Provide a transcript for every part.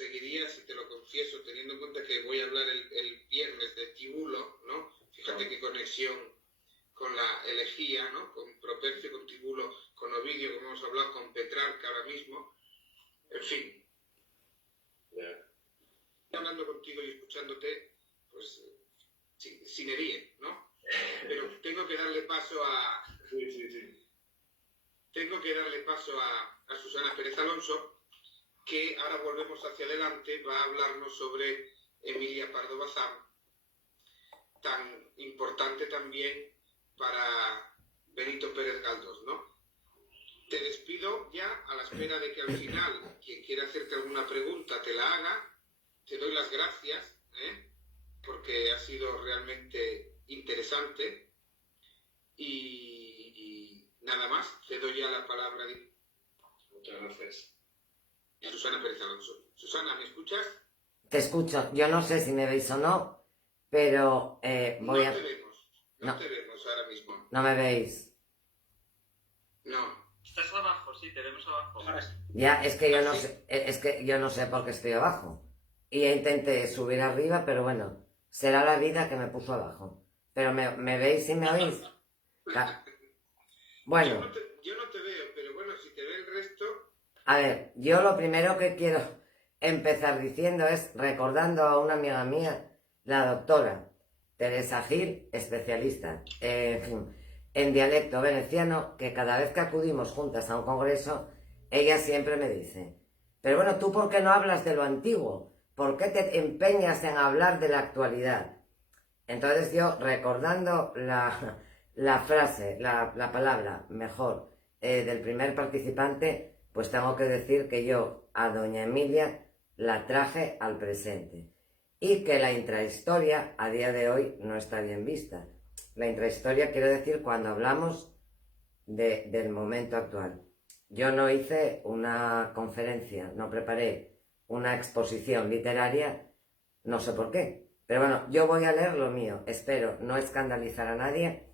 seguiría, si te lo confieso, teniendo en cuenta que voy a hablar el viernes de Tibulo, ¿no? Fíjate qué conexión con la elegía, ¿no? Con Propercio, con Tibulo, con Ovidio, como hemos hablado, con Petrarca ahora mismo. En fin. Hablando contigo y escuchándote, pues, sineríe, ¿no? Pero tengo que darle paso a... Tengo que darle paso a Susana Pérez Alonso, que ahora volvemos hacia adelante, va a hablarnos sobre Emilia Pardo Bazán, tan importante también para Benito Pérez Galdós, ¿no? Te despido ya a la espera de que al final, quien quiera hacerte alguna pregunta te la haga. Te doy las gracias, porque ha sido realmente interesante. Y nada más, te doy ya la palabra. Muchas gracias. Susana Pérez Alonso. Susana, ¿me escuchas? Te escucho. Yo no sé si me veis o no, pero voy a... No te vemos. No te vemos ahora mismo. ¿No me veis? No. Estás abajo, sí, te vemos abajo. Ahora sí. Ya, es que yo no sé por qué estoy abajo. Y intenté subir arriba, pero bueno, será la vida que me puso abajo. Pero ¿me veis y me oís? Bueno. Yo no te veo, pero bueno, si te ve el resto... A ver, yo lo primero que quiero empezar diciendo es recordando a una amiga mía, la doctora Teresa Gil, especialista en dialecto veneciano, que cada vez que acudimos juntas a un congreso, ella siempre me dice, pero bueno, ¿tú por qué no hablas de lo antiguo? ¿Por qué te empeñas en hablar de la actualidad? Entonces yo, recordando la frase, la palabra, mejor, del primer participante, pues tengo que decir que yo a doña Emilia la traje al presente y que la intrahistoria a día de hoy no está bien vista. La intrahistoria quiero decir cuando hablamos del momento actual. Yo no hice una conferencia, no preparé una exposición literaria, no sé por qué. Pero bueno, yo voy a leer lo mío. Espero no escandalizar a nadie,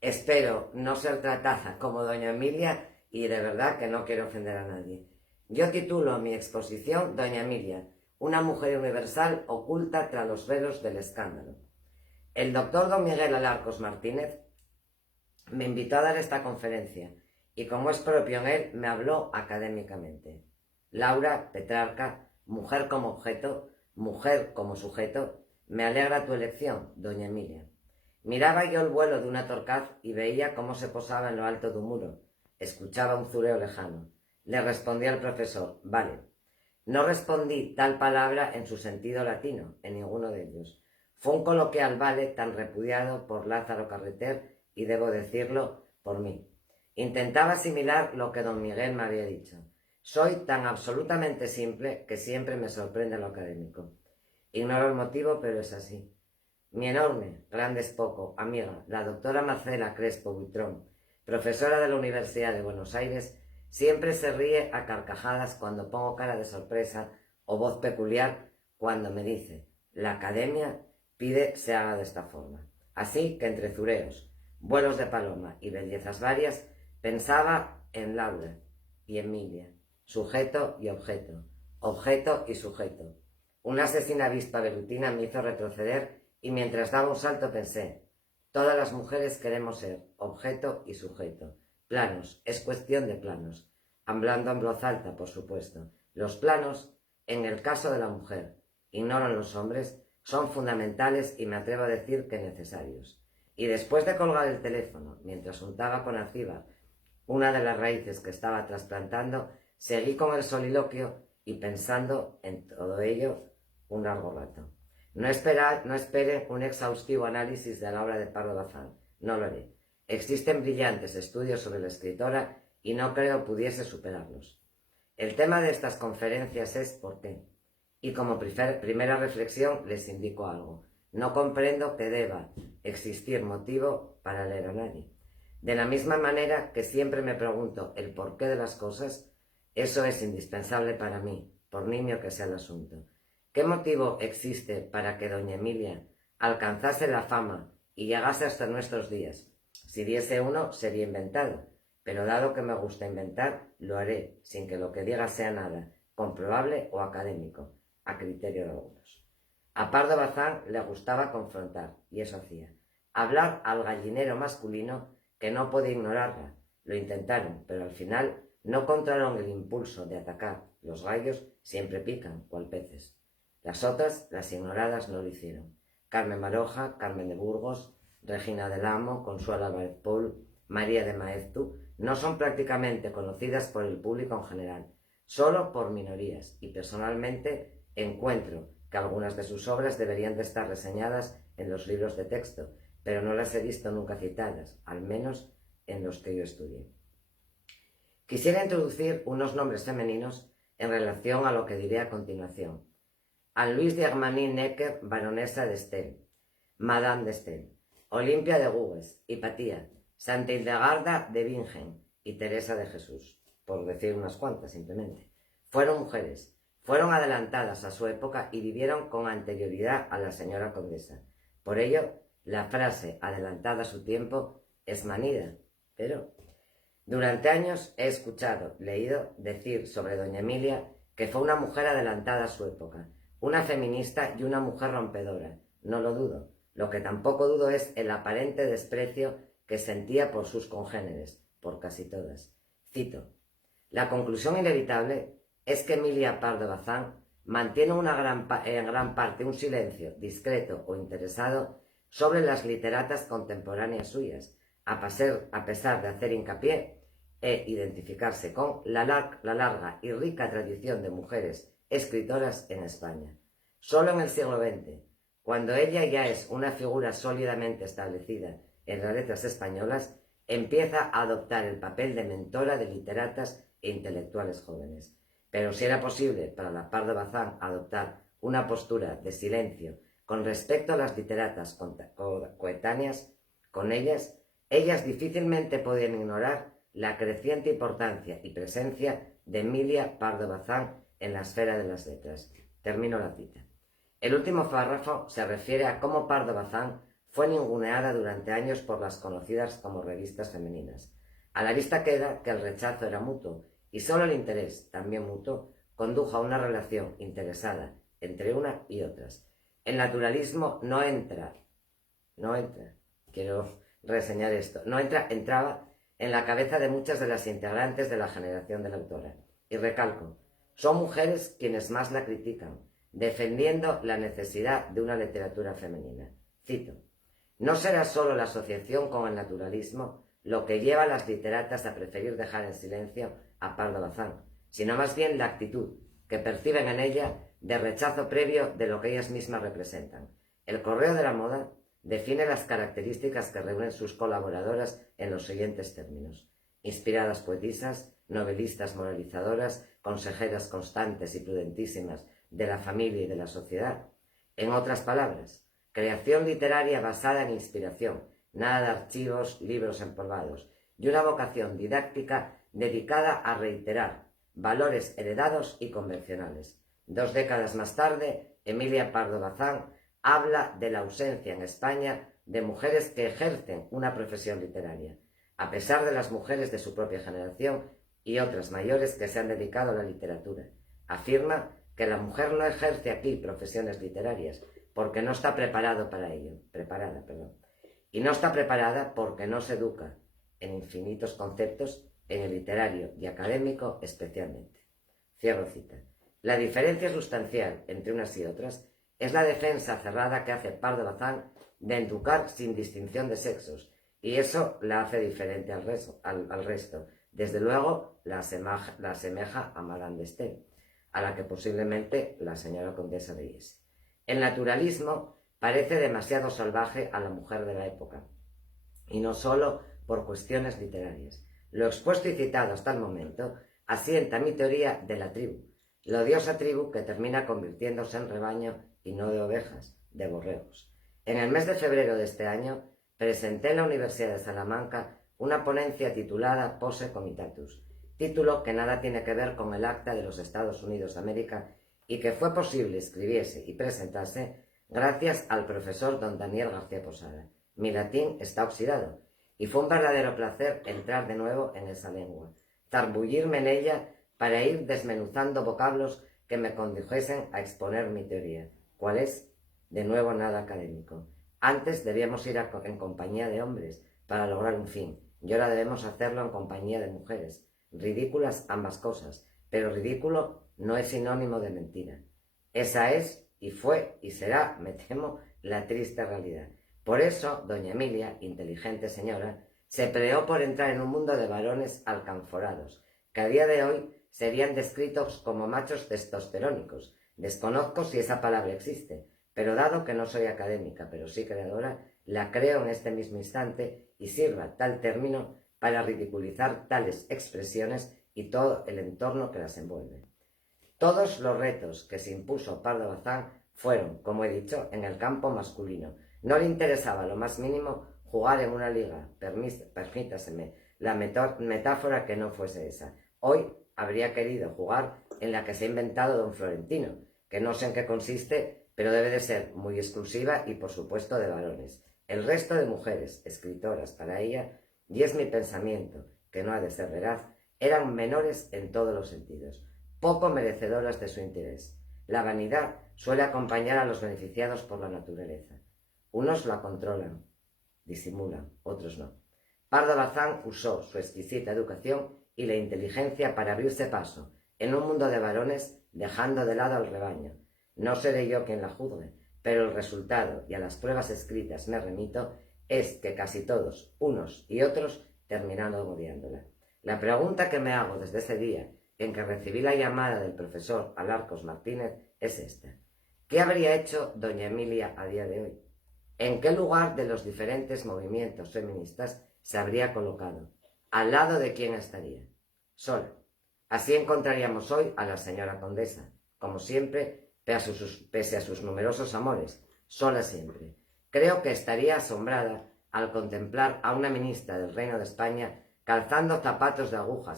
espero no ser tratada como doña Emilia y de verdad que no quiero ofender a nadie. Yo titulo mi exposición Doña Emilia, una mujer universal oculta tras los velos del escándalo. El doctor don Miguel Alarcos Martínez me invitó a dar esta conferencia y como es propio en él, me habló académicamente. Laura, Petrarca, mujer como objeto, mujer como sujeto, me alegra tu elección, doña Emilia. Miraba yo el vuelo de una torcaz y veía cómo se posaba en lo alto de un muro. Escuchaba un zureo lejano. Le respondí al profesor, vale. No respondí tal palabra en su sentido latino, en ninguno de ellos. Fue un coloquial vale tan repudiado por Lázaro Carreter y debo decirlo por mí. Intentaba asimilar lo que don Miguel me había dicho. Soy tan absolutamente simple que siempre me sorprende lo académico. Ignoro el motivo, pero es así. Mi enorme, grande es poco, amiga, la doctora Marcela Crespo Buitrón, profesora de la Universidad de Buenos Aires, siempre se ríe a carcajadas cuando pongo cara de sorpresa o voz peculiar cuando me dice, la academia pide se haga de esta forma. Así que entre zureos, vuelos de paloma y bellezas varias, pensaba en Laura y Emilia, sujeto y objeto, objeto y sujeto. Una asesina avispa velutina me hizo retroceder y mientras daba un salto pensé, todas las mujeres queremos ser objeto y sujeto. Planos, es cuestión de planos. Hablando en voz alta, por supuesto. Los planos, en el caso de la mujer, ignoran los hombres, son fundamentales y me atrevo a decir que necesarios. Y después de colgar el teléfono, mientras untaba con activa una de las raíces que estaba trasplantando, seguí con el soliloquio y pensando en todo ello un largo rato. No espere un exhaustivo análisis de la obra de Pardo Bazán, no lo haré. Existen brillantes estudios sobre la escritora y no creo pudiese superarlos. El tema de estas conferencias es ¿por qué? Y como primera reflexión les indico algo. No comprendo que deba existir motivo para leer a nadie. De la misma manera que siempre me pregunto el porqué de las cosas, eso es indispensable para mí, por niño que sea el asunto. ¿Qué motivo existe para que doña Emilia alcanzase la fama y llegase hasta nuestros días? Si diese uno, sería inventado, pero dado que me gusta inventar, lo haré, sin que lo que diga sea nada, comprobable o académico. a criterio de algunos. A Pardo Bazán le gustaba confrontar, y eso hacía. Hablar al gallinero masculino que no podía ignorarla. Lo intentaron, pero al final no controlaron el impulso de atacar. Los gallos siempre pican, cual peces. Las otras, las ignoradas, no lo hicieron. Carmen Maroja, Carmen de Burgos, Regina del Amo, Consuelo Álvarez Pol, María de Maeztu, no son prácticamente conocidas por el público en general, solo por minorías, y personalmente encuentro que algunas de sus obras deberían de estar reseñadas en los libros de texto, pero no las he visto nunca citadas, al menos en los que yo estudié. Quisiera introducir unos nombres femeninos en relación a lo que diré a continuación. Anne-Louise de Armagny-Necker, baronesa de Estel, Madame de Estel, Olimpia de Gouges, Hipatia, Santa Hildegarda de Bingen y Teresa de Jesús, por decir unas cuantas simplemente. Fueron mujeres, fueron adelantadas a su época y vivieron con anterioridad a la señora condesa. Por ello, la frase adelantada a su tiempo es manida, pero durante años he escuchado, leído decir sobre doña Emilia que fue una mujer adelantada a su época, una feminista y una mujer rompedora. No lo dudo. Lo que tampoco dudo es el aparente desprecio que sentía por sus congéneres, por casi todas. Cito: la conclusión inevitable es que Emilia Pardo Bazán mantiene en gran parte un silencio, discreto o interesado, sobre las literatas contemporáneas suyas, a pesar de hacer hincapié e identificarse con la larga y rica tradición de mujeres escritoras en España. Solo en el siglo XX, cuando ella ya es una figura sólidamente establecida en las letras españolas, empieza a adoptar el papel de mentora de literatas e intelectuales jóvenes. Pero si era posible para la Pardo Bazán adoptar una postura de silencio con respecto a las literatas coetáneas con ellas difícilmente podían ignorar la creciente importancia y presencia de Emilia Pardo Bazán en la esfera de las letras. Termino la cita. El último párrafo se refiere a cómo Pardo Bazán fue ninguneada durante años por las conocidas como revistas femeninas. A la vista queda que el rechazo era mutuo y solo el interés, también mutuo, condujo a una relación interesada entre una y otras. El naturalismo entraba en la cabeza de muchas de las integrantes de la generación de la autora. Y recalco, son mujeres quienes más la critican, defendiendo la necesidad de una literatura femenina. Cito: no será solo la asociación con el naturalismo lo que lleva a las literatas a preferir dejar en silencio a Pardo Bazán, sino más bien la actitud que perciben en ella de rechazo previo de lo que ellas mismas representan. El Correo de la Moda define las características que reúnen sus colaboradoras en los siguientes términos: inspiradas poetisas, novelistas moralizadoras, consejeras constantes y prudentísimas de la familia y de la sociedad. En otras palabras, creación literaria basada en inspiración, nada de archivos, libros empolvados, y una vocación didáctica dedicada a reiterar valores heredados y convencionales. 2 décadas más tarde, Emilia Pardo Bazán habla de la ausencia en España de mujeres que ejercen una profesión literaria, a pesar de las mujeres de su propia generación y otras mayores que se han dedicado a la literatura. Afirma que la mujer no ejerce aquí profesiones literarias porque no está preparada, y no está preparada porque no se educa en infinitos conceptos, en el literario y académico especialmente. Cierro cita. La diferencia sustancial entre unas y otras es la defensa cerrada que hace Pardo Bazán de educar sin distinción de sexos, y eso la hace diferente al resto. Desde luego la asemeja a Madame de Staël, a la que posiblemente la señora condesa leyese. El naturalismo parece demasiado salvaje a la mujer de la época, y no solo por cuestiones literarias. Lo expuesto y citado hasta el momento asienta mi teoría de la tribu, la odiosa tribu que termina convirtiéndose en rebaño y no de ovejas, de borregos. En el mes de febrero de este año presenté en la Universidad de Salamanca una ponencia titulada Posse Comitatus, título que nada tiene que ver con el Acta de los Estados Unidos de América y que fue posible escribiese y presentase gracias al profesor don Daniel García Posada. Mi latín está oxidado y fue un verdadero placer entrar de nuevo en esa lengua, zambullirme en ella para ir desmenuzando vocablos que me condujesen a exponer mi teoría. ¿Cuál es? De nuevo, nada académico. Antes debíamos ir en compañía de hombres para lograr un fin, y ahora debemos hacerlo en compañía de mujeres. Ridículas ambas cosas, pero ridículo no es sinónimo de mentira. Esa es, y fue, y será, me temo, la triste realidad. Por eso, doña Emilia, inteligente señora, se peleó por entrar en un mundo de varones alcanforados, que a día de hoy serían descritos como machos testosterónicos. Desconozco si esa palabra existe, pero dado que no soy académica, pero sí creadora, la creo en este mismo instante y sirva tal término para ridiculizar tales expresiones y todo el entorno que las envuelve. Todos los retos que se impuso Pardo Bazán fueron, como he dicho, en el campo masculino. No le interesaba lo más mínimo jugar en una liga, permítaseme la metáfora que no fuese esa. Hoy habría querido jugar en la que se ha inventado don Florentino, que no sé en qué consiste, pero debe de ser muy exclusiva y por supuesto de varones. El resto de mujeres, escritoras para ella, y es mi pensamiento, que no ha de ser veraz, eran menores en todos los sentidos, poco merecedoras de su interés. La vanidad suele acompañar a los beneficiados por la naturaleza. Unos la controlan, disimulan, otros no. Pardo Bazán usó su exquisita educación y la inteligencia para abrirse paso en un mundo de varones, dejando de lado al rebaño. No seré yo quien la juzgue, pero el resultado, y a las pruebas escritas me remito, es que casi todos, unos y otros, terminaron odiándola. La pregunta que me hago desde ese día en que recibí la llamada del profesor Alarcos Martínez es esta. ¿Qué habría hecho doña Emilia a día de hoy? ¿En qué lugar de los diferentes movimientos feministas se habría colocado? ¿Al lado de quién estaría? Sola. Así encontraríamos hoy a la señora condesa, como siempre, pese a sus numerosos amores, sola siempre. Creo que estaría asombrada al contemplar a una ministra del Reino de España calzando zapatos de aguja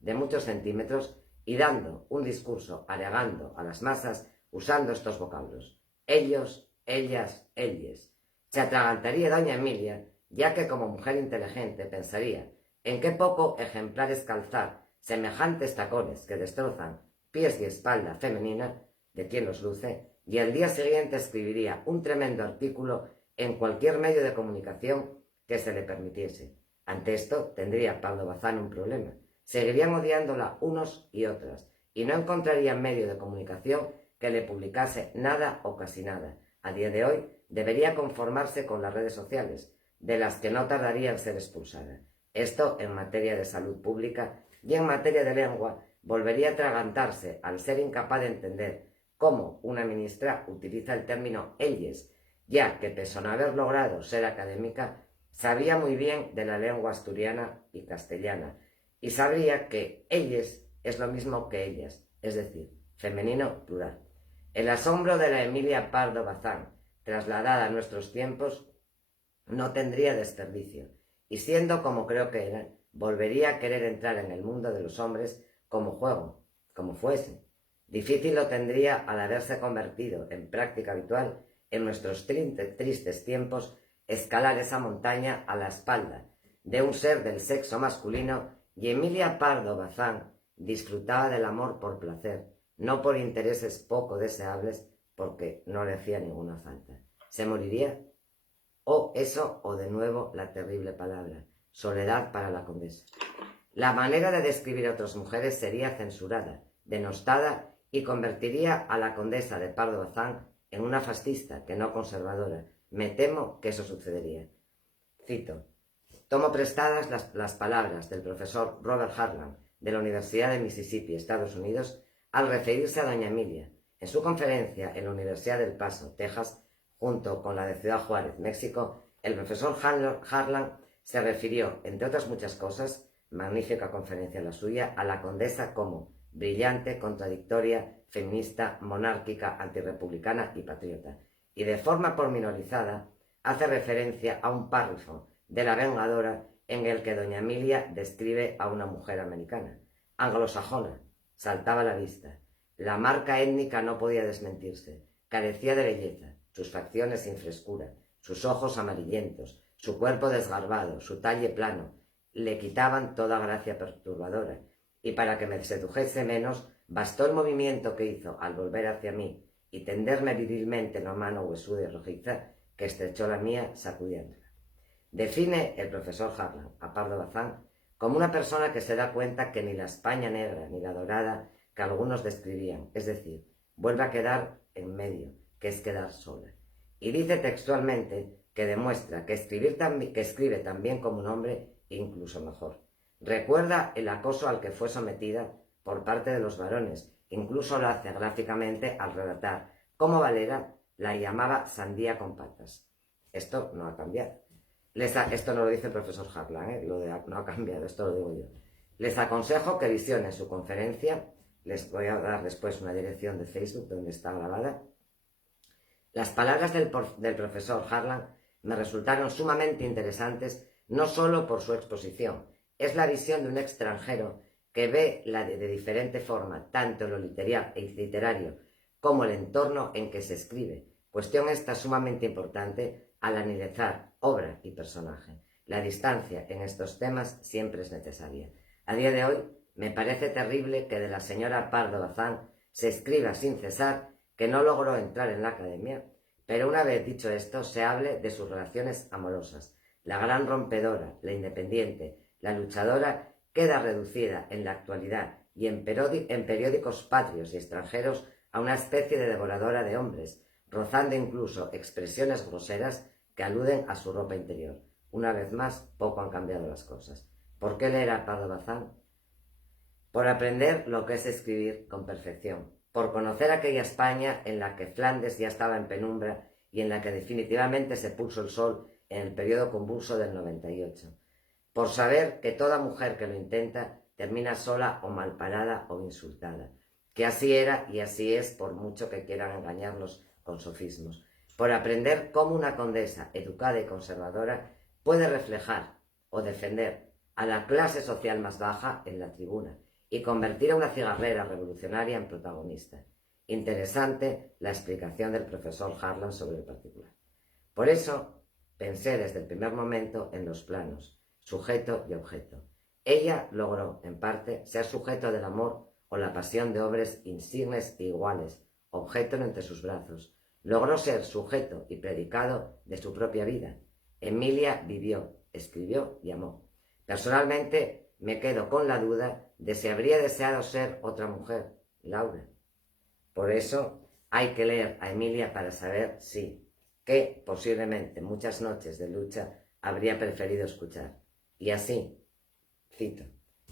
de muchos centímetros y dando un discurso alegando a las masas usando estos vocablos. Ellos, ellas, elles. Se atragantaría doña Emilia, ya que como mujer inteligente pensaría en qué poco ejemplar es calzar semejantes tacones que destrozan pies y espalda femenina de quien los luce, y al día siguiente escribiría un tremendo artículo en cualquier medio de comunicación que se le permitiese. Ante esto tendría Pardo Bazán un problema. Seguirían odiándola unos y otras, y no encontrarían medio de comunicación que le publicase nada o casi nada. A día de hoy debería conformarse con las redes sociales, de las que no tardaría en ser expulsada. Esto en materia de salud pública, y en materia de lengua volvería a atragantarse al ser incapaz de entender cómo una ministra utiliza el término elles, ya que pese a no haber logrado ser académica, sabía muy bien de la lengua asturiana y castellana, y sabría que elles es lo mismo que ellas, es decir, femenino plural. El asombro de la Emilia Pardo Bazán, trasladada a nuestros tiempos, no tendría desperdicio, y siendo como creo que era, volvería a querer entrar en el mundo de los hombres como juego, como fuese. Difícil lo tendría al haberse convertido en práctica habitual en nuestros tristes tiempos escalar esa montaña a la espalda de un ser del sexo masculino, y Emilia Pardo Bazán disfrutaba del amor por placer, no por intereses poco deseables, porque no le hacía ninguna falta. ¿Se moriría? O eso, o de nuevo la terrible palabra, soledad para la condesa. La manera de describir a otras mujeres sería censurada, denostada, y convertiría a la condesa de Pardo Bazán en una fascista, que no conservadora. Me temo que eso sucedería. Cito. Tomo prestadas las palabras del profesor Robert Harlan de la Universidad de Mississippi, Estados Unidos, al referirse a doña Emilia. En su conferencia en la Universidad del Paso, Texas, junto con la de Ciudad Juárez, México, el profesor Harlan se refirió, entre otras muchas cosas, magnífica conferencia la suya, a la condesa como brillante, contradictoria, feminista, monárquica, antirrepublicana y patriota. Y de forma pormenorizada hace referencia a un párrafo de La Vengadora en el que doña Emilia describe a una mujer americana, anglosajona, saltaba a la vista. La marca étnica no podía desmentirse, carecía de belleza, sus facciones sin frescura, sus ojos amarillentos, su cuerpo desgarbado, su talle plano, le quitaban toda gracia perturbadora, y para que me sedujese menos, Bastó el movimiento que hizo al volver hacia mí y tenderme virilmente la mano huesuda y rojiza que estrechó la mía sacudiéndola. Define el profesor Harlan a Pardo Bazán como una persona que se da cuenta que ni la España negra ni la dorada que algunos describían, es decir, vuelve a quedar en medio, que es quedar sola. Y dice textualmente que demuestra que escribe tan bien como un hombre e incluso mejor. Recuerda el acoso al que fue sometida por parte de los varones, incluso lo hace gráficamente al relatar cómo Valera la llamaba sandía con patas. Esto no ha cambiado. Esto no lo dice el profesor Harlan, no ha cambiado, esto lo digo yo. Les aconsejo que visionen su conferencia, les voy a dar después una dirección de Facebook donde está grabada. Las palabras del profesor Harlan me resultaron sumamente interesantes, no solo por su exposición, es la visión de un extranjero que ve de diferente forma tanto lo literario como el entorno en que se escribe, cuestión esta sumamente importante al analizar obra y personaje. La distancia en estos temas siempre es necesaria. A día de hoy me parece terrible que de la señora Pardo Bazán se escriba sin cesar que no logró entrar en la academia, pero una vez dicho esto se hable de sus relaciones amorosas. La gran rompedora, la independiente, la luchadora queda reducida en la actualidad y en periódicos patrios y extranjeros a una especie de devoradora de hombres, rozando incluso expresiones groseras que aluden a su ropa interior. Una vez más, poco han cambiado las cosas. ¿Por qué leer a Pardo Bazán? Por aprender lo que es escribir con perfección, por conocer aquella España en la que Flandes ya estaba en penumbra y en la que definitivamente se puso el sol en el periodo convulso del 98, por saber que toda mujer que lo intenta termina sola o malparada o insultada, que así era y así es por mucho que quieran engañarnos con sofismos, por aprender cómo una condesa educada y conservadora puede reflejar o defender a la clase social más baja en la tribuna y convertir a una cigarrera revolucionaria en protagonista. Interesante la explicación del profesor Harlan sobre el particular. Por eso pensé desde el primer momento en los planos, sujeto y objeto. Ella logró, en parte, ser sujeto del amor o la pasión de hombres insignes e iguales, objeto entre sus brazos. Logró ser sujeto y predicado de su propia vida. Emilia vivió, escribió y amó. Personalmente me quedo con la duda de si habría deseado ser otra mujer, Laura. Por eso hay que leer a Emilia para saber que posiblemente muchas noches de lucha habría preferido escuchar. Y así, cito,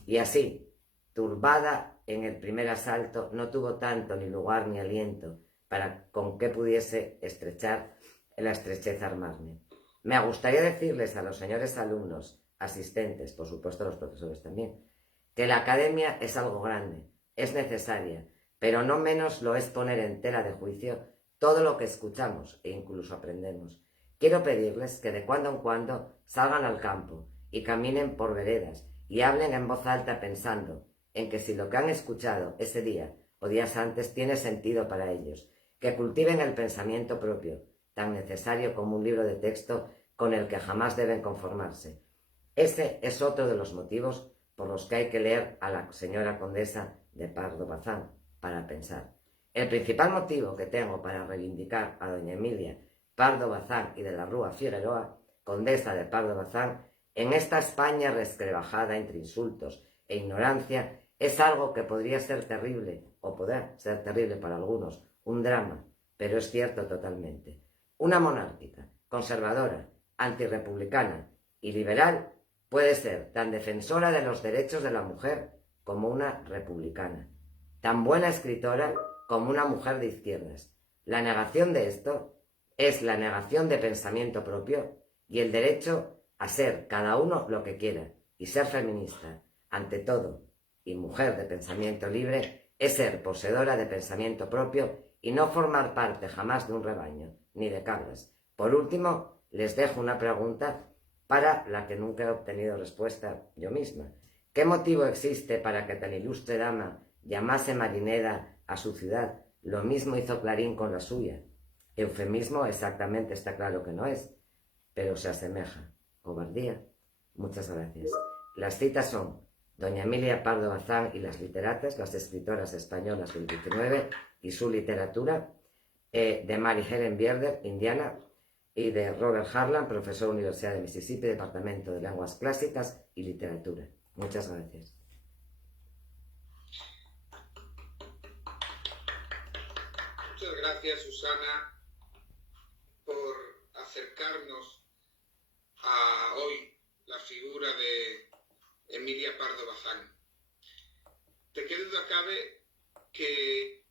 y así, turbada en el primer asalto, no tuvo tanto ni lugar ni aliento para con que pudiese estrechar en la estrechez armarme. Me gustaría decirles a los señores alumnos, asistentes, por supuesto los profesores también, que la academia es algo grande, es necesaria, pero no menos lo es poner en tela de juicio todo lo que escuchamos e incluso aprendemos. Quiero pedirles que de cuando en cuando salgan al campo y caminen por veredas y hablen en voz alta pensando en que si lo que han escuchado ese día o días antes tiene sentido para ellos, que cultiven el pensamiento propio, tan necesario como un libro de texto con el que jamás deben conformarse. Ese es otro de los motivos por los que hay que leer a la señora condesa de Pardo Bazán, para pensar. El principal motivo que tengo para reivindicar a doña Emilia Pardo Bazán y de la Rúa Figueroa, condesa de Pardo Bazán, en esta España resquebrajada entre insultos e ignorancia, es algo que podría ser terrible, o poder ser terrible para algunos, un drama, pero es cierto totalmente. Una monárquica, conservadora, antirrepublicana y liberal puede ser tan defensora de los derechos de la mujer como una republicana, tan buena escritora como una mujer de izquierdas. La negación de esto es la negación de pensamiento propio y el derecho a ser cada uno lo que quiera y ser feminista, ante todo, y mujer de pensamiento libre, es ser poseedora de pensamiento propio y no formar parte jamás de un rebaño, ni de cabras. Por último, les dejo una pregunta para la que nunca he obtenido respuesta yo misma. ¿Qué motivo existe para que tan ilustre dama llamase Marineda a su ciudad? Lo mismo hizo Clarín con la suya. Eufemismo exactamente está claro que no es, pero se asemeja. Cobardía. Muchas gracias. Las citas son doña Emilia Pardo Bazán y las literatas, las escritoras españolas del 19 y su literatura, de Mary Helen Bierder, Indiana, y de Robert Harlan, profesor Universidad de Mississippi, Departamento de Lenguas Clásicas y Literatura. Muchas gracias. Muchas gracias, Susana, por acercarnos a hoy la figura de Emilia Pardo Bazán. ¿De qué duda cabe que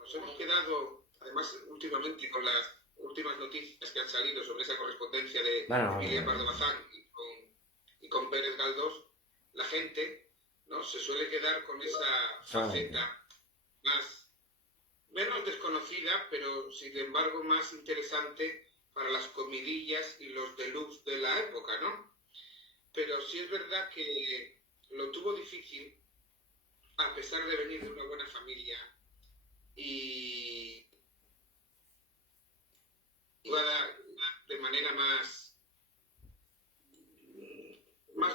nos hemos quedado, además últimamente con las últimas noticias que han salido sobre esa correspondencia de Emilia Pardo Bazán y con Pérez Galdós, la gente, ¿no?, se suele quedar con esa faceta menos desconocida, pero sin embargo más interesante para las comidillas y los deluxe de la época, ¿no? Pero sí es verdad que lo tuvo difícil, a pesar de venir de una buena familia y de manera más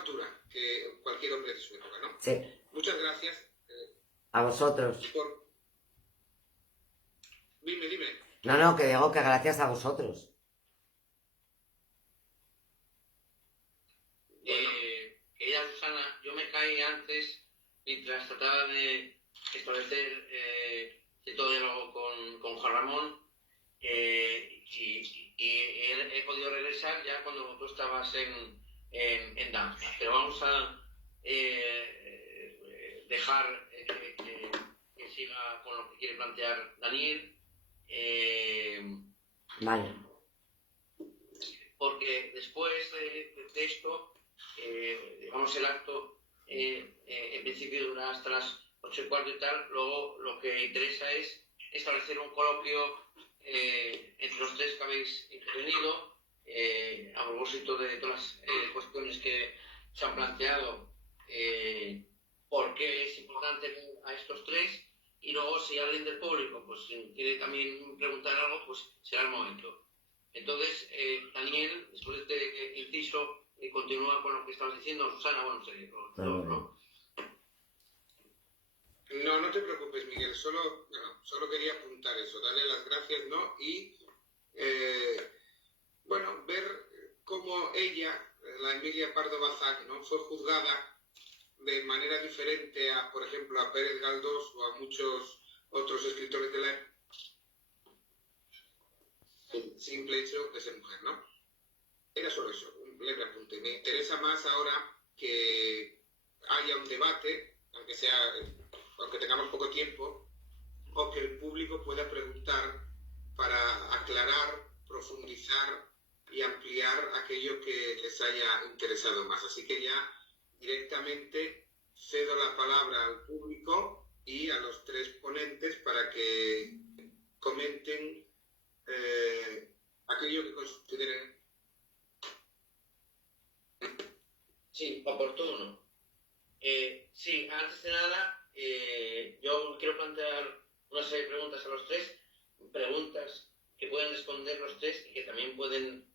dura que cualquier hombre de su época, ¿no? Sí. Muchas gracias. A vosotros. Dime. No, que digo que gracias a vosotros. Querida Susana, yo me caí antes mientras trataba de establecer cierto diálogo con Juan Ramón y he podido regresar ya cuando tú estabas en danza. Pero vamos a dejar que siga con lo que quiere plantear Daniel. Vale. Porque después de esto, digamos, el acto en principio dura hasta las 8:15 y tal. Luego lo que interesa es establecer un coloquio entre los tres que habéis intervenido a propósito de todas las cuestiones que se han planteado, por qué es importante a estos tres. Y luego, si alguien del público pues quiere también preguntar algo, pues será el momento. Entonces, Daniel, después de este inciso, continúa con lo que estabas diciendo. Susana, bueno, ¿no? No te preocupes, Miguel. Solo quería apuntar eso, darle las gracias, ¿no? Y, ver cómo ella, la Emilia Pardo Bazán, ¿no?, fue juzgada de manera diferente a, por ejemplo, a Pérez Galdós o a muchos otros escritores de la época, el simple hecho de ser mujer, ¿no? Era solo eso, un leve apunte. Me interesa más ahora que haya un debate, aunque tengamos poco tiempo, o que el público pueda preguntar para aclarar, profundizar y ampliar aquello que les haya interesado más. Así que ya directamente cedo la palabra al público y a los tres ponentes para que comenten aquello que consideren. Sí, oportuno. Sí, antes de nada, yo quiero plantear una serie de preguntas a los tres, preguntas que pueden responder los tres y que también pueden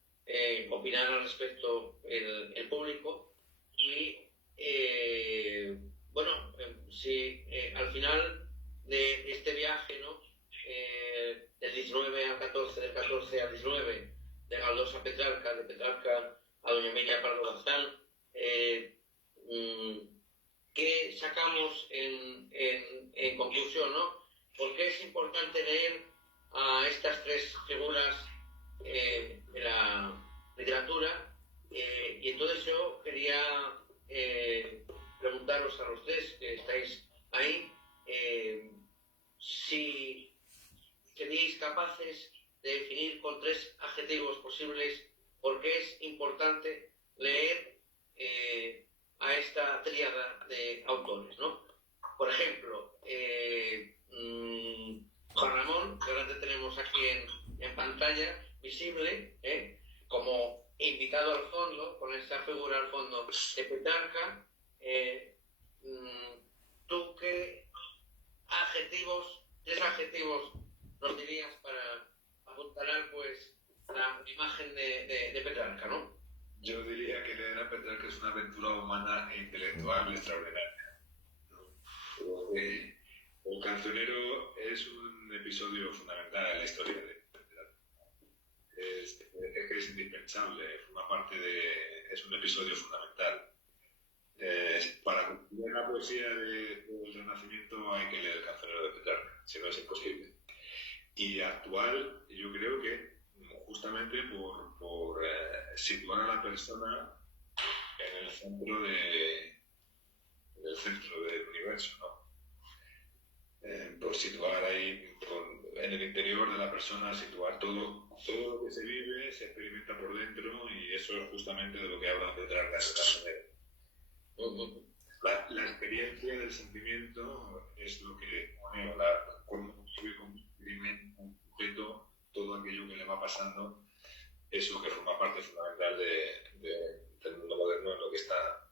opinar al respecto el público. Y si al final de este viaje, ¿no?, del 19 al 14, del 14 al 19, de Galdós a Petrarca, de Petrarca a doña Emilia Pardo Bazán, ¿qué sacamos en conclusión, ¿no? ¿Por qué es importante leer a estas tres figuras de la literatura? Y entonces yo quería preguntaros a los tres que estáis ahí si seríais capaces de definir con tres adjetivos posibles por qué es importante leer a esta tríada de autores, ¿no? Por ejemplo, Juan Ramón, que ahora te tenemos aquí en pantalla visible, como invitado al fondo, con esta figura al fondo de Petrarca. ¿Tú qué tres adjetivos nos dirías para apuntalar pues la imagen de Petrarca, ¿no? Yo diría que leer a Petrarca es una aventura humana e intelectual extraordinaria. El cancionero es un episodio fundamental en la historia de Petrarca. Es que es indispensable, forma parte de... es un episodio fundamental. Para comprender la poesía del Renacimiento hay que leer el cancionero de Petrarca, si no es imposible. Y actual, yo creo que justamente por situar a la persona en el centro del universo, ¿no? Por situar ahí, en el interior de la persona, situar todo lo que se vive, se experimenta por dentro, y eso es justamente de lo que habla Petrarca en el cancionero. La experiencia del sentimiento es lo que pone cómo vive, cómo experimenta un sujeto todo aquello que le va pasando, es lo que forma parte fundamental del mundo moderno, en lo que está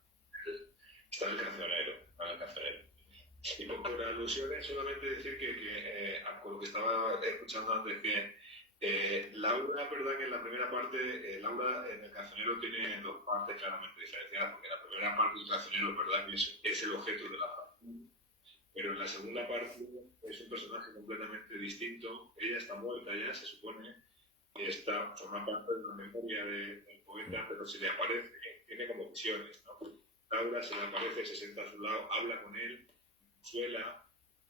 en el cancionero. Y por alusiones, solamente decir que con lo que estaba escuchando antes, que Laura, verdad que en la primera parte, Laura en el cancionero tiene dos partes claramente diferenciadas, porque en la primera parte del cancionero, verdad que es el objeto de la parte, pero en la segunda parte es un personaje completamente distinto. Ella está muerta ya, se supone, que forma parte de la memoria del poeta, pero se le aparece, tiene como visiones, ¿no? Laura se le aparece, se sienta a su lado, habla con él, consuela,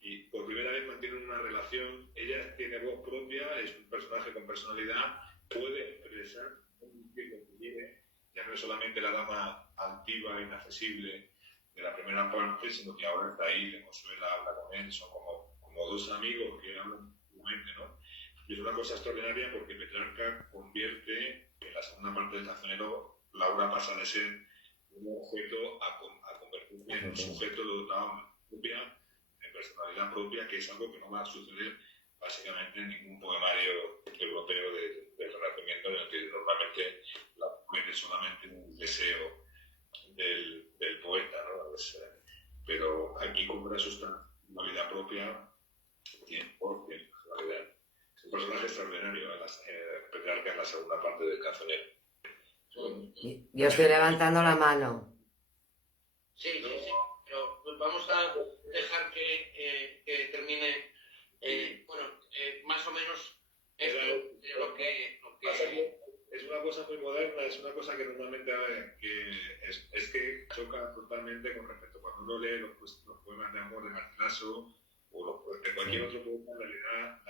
y por primera vez mantienen una relación. Ella tiene voz propia, es un personaje con personalidad, puede expresar un tiempo que vive, ya no es solamente la dama altiva e inaccesible de la primera parte, sino que ahora está ahí, le consuela, habla con él, son como dos amigos que hablan mutuamente, ¿no? Y es una cosa extraordinaria porque Petrarca convierte, en la segunda parte del cancionero, Laura pasa de ser un objeto a convertirse en un sujeto dotado de propia, de personalidad propia, que es algo que no va a suceder básicamente en ningún poemario europeo del Renacimiento, en el que normalmente la mujer es solamente un deseo del poeta, ¿no? Pero aquí cobra su personalidad propia, tiene personalidad. Es un personaje extraordinario, Petrarca en la segunda parte del cancionero. Yo estoy levantando la mano. Sí, pero vamos a dejar que termine, más o menos esto de lo que... Es una cosa muy moderna, es una cosa que normalmente es que choca totalmente con respecto. Cuando uno lee los poemas de amor de Garcilaso o de cualquier otro poema, en realidad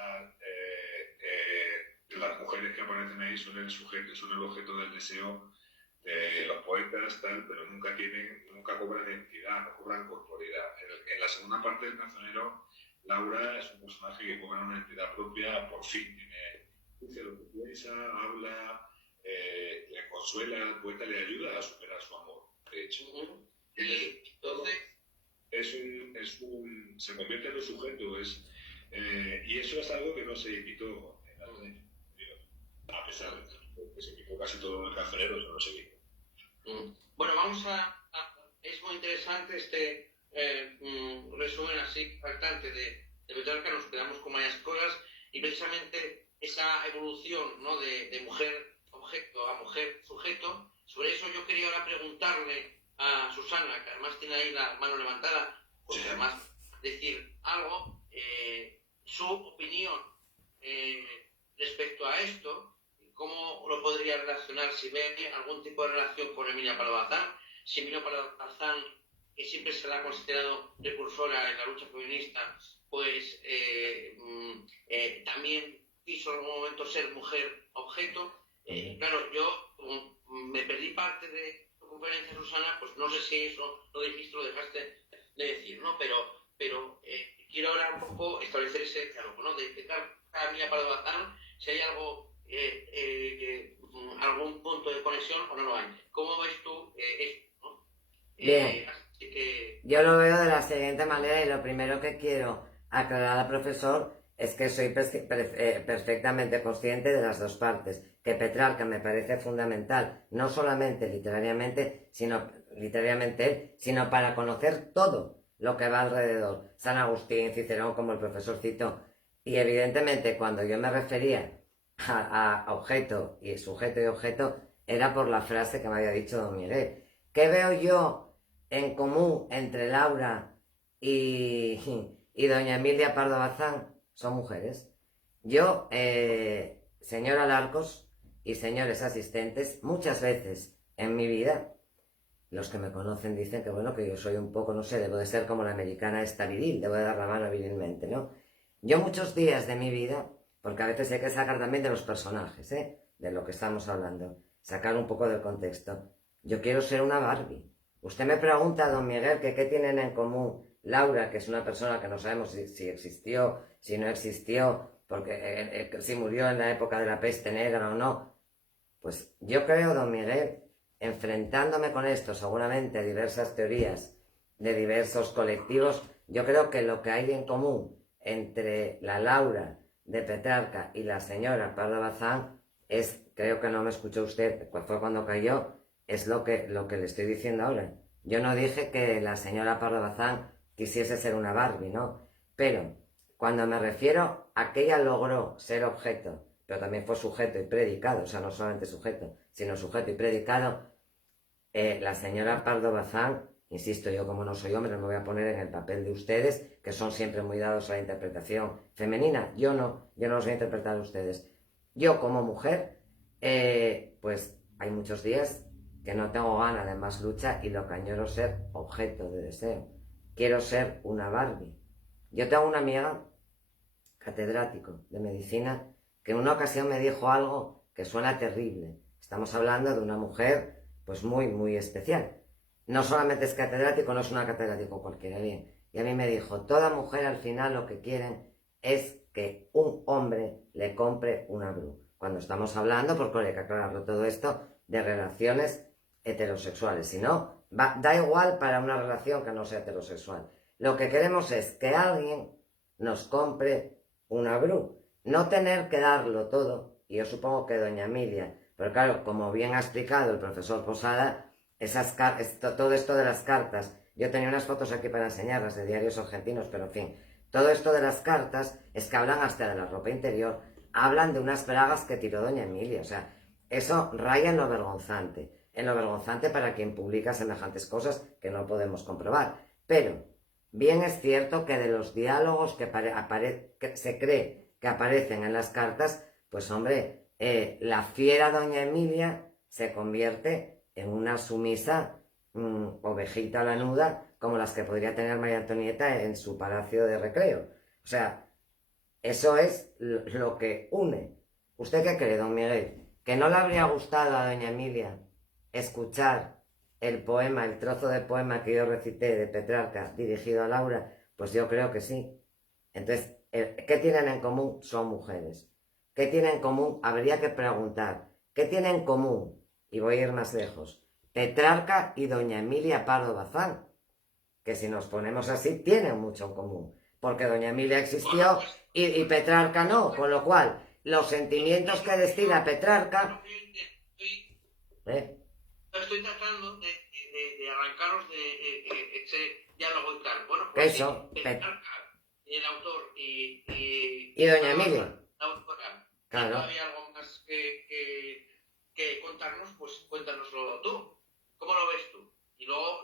las mujeres que aparecen ahí son el objeto del deseo de los poetas, tal, pero nunca cobran identidad, no cobran corporeidad. En la segunda parte del cancionero, Laura es un personaje que cobra una identidad propia, por fin, dice lo que piensa, habla, le consuela, al poeta le ayuda a superar su amor, de hecho. Y entonces... se convierte en un sujeto, y eso es algo que no se quitó en la anterior, a pesar de que se quitó casi todo el cancionero, eso no se quitó. Bueno, es muy interesante este resumen así impactante de Petrarca. Nos quedamos con varias cosas, y precisamente esa evolución, ¿no?, de mujer objeto a mujer sujeto. Sobre eso yo quería ahora preguntarle a Susana, que además tiene ahí la mano levantada, porque además decir algo, su opinión respecto a esto. ¿Cómo lo podría relacionar? Si ve algún tipo de relación con Emilia Pardo Bazán, si Emilia Pardo Bazán, que siempre se la ha considerado precursora en la lucha feminista, pues también quiso en algún momento ser mujer objeto. Claro, yo me perdí parte de tu conferencia, Susana, pues no sé si eso lo dijiste, lo dejaste de decir, ¿no? Pero quiero ahora un poco establecer ese diálogo, ¿no? De Emilia Pardo Bazán, si hay algo... algún punto de conexión o no lo hay. ¿Cómo ves tú esto, no? Bien, yo lo veo de la siguiente manera, y lo primero que quiero aclarar al profesor es que soy perfectamente consciente de las dos partes, que Petrarca me parece fundamental, no solamente literariamente, sino para conocer todo lo que va alrededor, San Agustín, Cicerón, como el profesor citó, y evidentemente cuando yo me refería a objeto y sujeto y objeto, era por la frase que me había dicho don Miguel. ¿Qué veo yo en común entre Laura y doña Emilia Pardo Bazán? Son mujeres. Yo, señora Larcos y señores asistentes, muchas veces en mi vida, los que me conocen dicen que bueno, que yo soy un poco, no sé, debo de ser como la americana esta viril, debo de dar la mano virilmente, ¿no? Yo muchos días de mi vida, porque a veces hay que sacar también de los personajes, de lo que estamos hablando, sacar un poco del contexto. Yo quiero ser una Barbie. Usted me pregunta, don Miguel, que qué tienen en común Laura, que es una persona que no sabemos si existió, si no existió, porque si murió en la época de la peste negra o no. Pues yo creo, don Miguel, enfrentándome con esto, seguramente diversas teorías de diversos colectivos, yo creo que lo que hay en común entre la Laura de Petrarca y la señora Pardo Bazán es, creo que no me escuchó usted, fue cuando cayó, es lo que le estoy diciendo ahora. Yo no dije que la señora Pardo Bazán quisiese ser una Barbie, ¿no? Pero cuando me refiero a que ella logró ser objeto, pero también fue sujeto y predicado, o sea, no solamente sujeto, sino sujeto y predicado, la señora Pardo Bazán, insisto, yo como no soy hombre, no me voy a poner en el papel de ustedes, que son siempre muy dados a la interpretación femenina. Yo no los voy a interpretar a ustedes. Yo como mujer, pues hay muchos días que no tengo ganas de más lucha y lo que añoro ser objeto de deseo. Quiero ser una Barbie. Yo tengo una amiga, catedrático de medicina, que en una ocasión me dijo algo que suena terrible. Estamos hablando de una mujer pues muy, muy especial. No solamente es catedrático, no es una catedrático cualquiera, bien. Y a mí me dijo, toda mujer al final lo que quieren es que un hombre le compre una Bru. Cuando estamos hablando, porque hay que aclararlo todo esto, de relaciones heterosexuales. Si no, da igual para una relación que no sea heterosexual. Lo que queremos es que alguien nos compre una Bru. No tener que darlo todo. Y yo supongo que doña Emilia, pero claro, como bien ha explicado el profesor Posada, todo esto de las cartas, yo tenía unas fotos aquí para enseñarlas de diarios argentinos, pero en fin, todo esto de las cartas es que hablan hasta de la ropa interior, hablan de unas bragas que tiró doña Emilia, o sea, eso raya en lo vergonzante para quien publica semejantes cosas que no podemos comprobar. Pero bien es cierto que de los diálogos que se cree que aparecen en las cartas, pues hombre, la fiera doña Emilia se convierte en una sumisa ovejita lanuda como las que podría tener María Antonieta en su palacio de recreo. O sea, eso es lo que une. ¿Usted qué cree, don Miguel? ¿Que no le habría gustado a doña Emilia escuchar el poema, el trozo de poema que yo recité de Petrarca dirigido a Laura? Pues yo creo que sí. Entonces, ¿qué tienen en común? Son mujeres. ¿Qué tienen en común? Habría que preguntar. ¿Qué tienen en común? Y voy a ir más lejos. Petrarca y doña Emilia Pardo Bazán. Que si nos ponemos así, tienen mucho en común. Porque doña Emilia existió y Petrarca no. Con lo cual, los sentimientos que destila Petrarca... Estoy tratando de arrancaros de ese diálogo y tal. Bueno, pues eso, Petrarca, el autor y doña Emilia. La autora. Claro. Si hay algo más que contarnos, pues cuéntanoslo tú. ¿Cómo lo ves tú? Y luego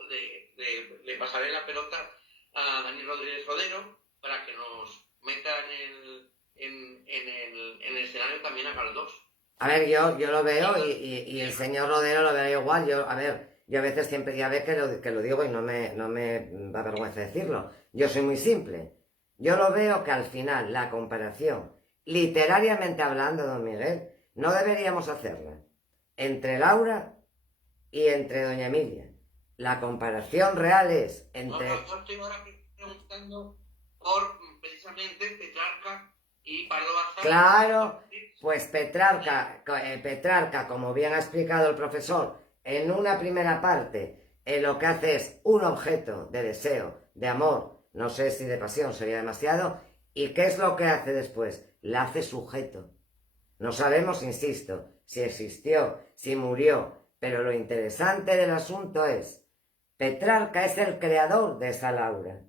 le pasaré la pelota a Daniel Rodríguez Rodero para que nos meta en el escenario también a Galdós. A ver, yo lo veo y el señor Rodero lo veo igual. Yo a veces siempre ya ve que lo digo y no me da vergüenza decirlo. Yo soy muy simple. Yo lo veo que al final la comparación, literariamente hablando, don Miguel, no deberíamos hacerla entre Laura y entre doña Emilia. La comparación real es entre... No, yo estoy ahora preguntando por precisamente Petrarca y Pardo Bazán. Claro, pues Petrarca, como bien ha explicado el profesor, en una primera parte, lo que hace es un objeto de deseo, de amor, no sé si de pasión sería demasiado, ¿y qué es lo que hace después? La hace sujeto. No sabemos, insisto, si existió, si murió, pero lo interesante del asunto es, Petrarca es el creador de esa Laura.